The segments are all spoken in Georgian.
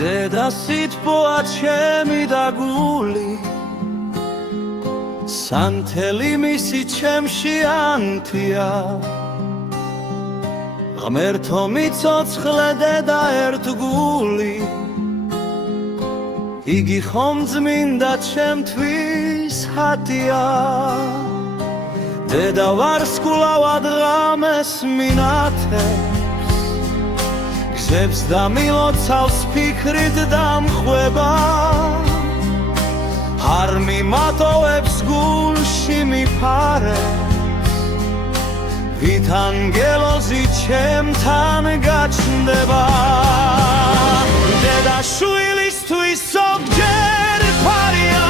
დედა სითბოა ჩემი და გული სანთელი მისი ჩემში ანთია ღმერთო მიცოცხლე დედა ერთ გული იგი ხომ წმინდა ჩემთვის ჰატია დედა ვარსკვლავად ღამეს მინათებს გზებს და მილოცავს ფიქრით დამხვება არ მიმატოვებს გულში მიფარებს ვით ანგელოზი ჩემთან გაჩნდება დედა შვილისთვის ზოგჯერ ფარია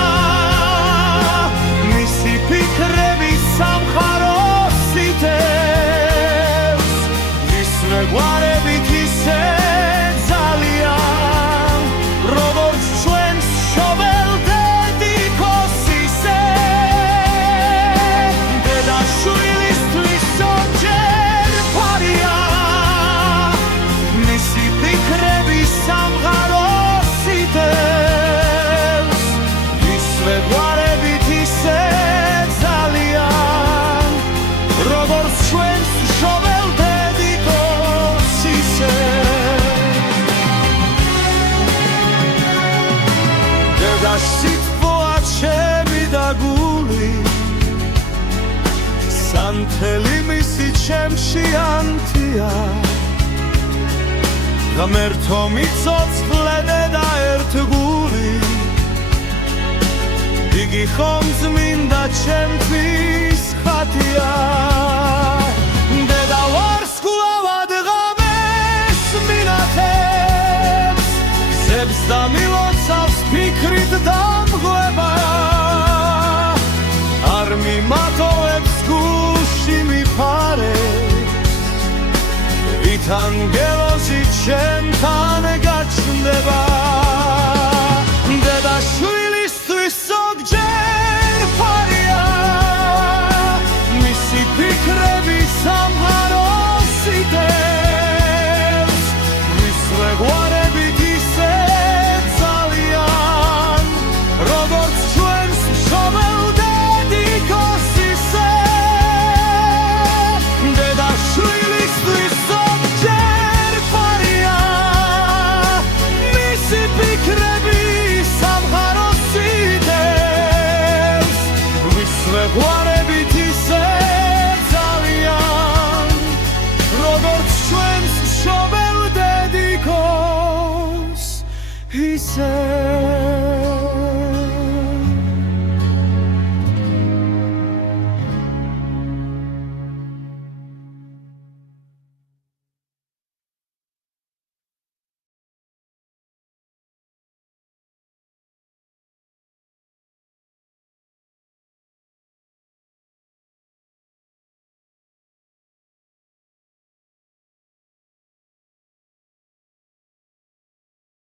მისი ფიქრები სამხაროს იტევს მისვე გვარებით ისე ძალიან როგორც ჩვენს შობელ დედიკოს ისე დედა შვილისთვის ზოგჯერ ფარია მისი ფიქრები სამხაროს იტევს მისვე გვარებით ისე ძალიან როგორც ჩვენს შობელ დედიკოს ისე დედა სითბოა ჩემი და გული სანთელი მისი ჩემში ანთია ღმერთო მიცოცხლე დედა ერთ გული იგი ხომ წმინდა ჩემთვის ხატია დედა ვარსკვლავად ღამეს მინათებს გზებს და მილოცავს ფიქრით დამღვება არ მიმატოვებს გულში მიფარებს ვით ანგელოზი ჩემთან გაჩნდება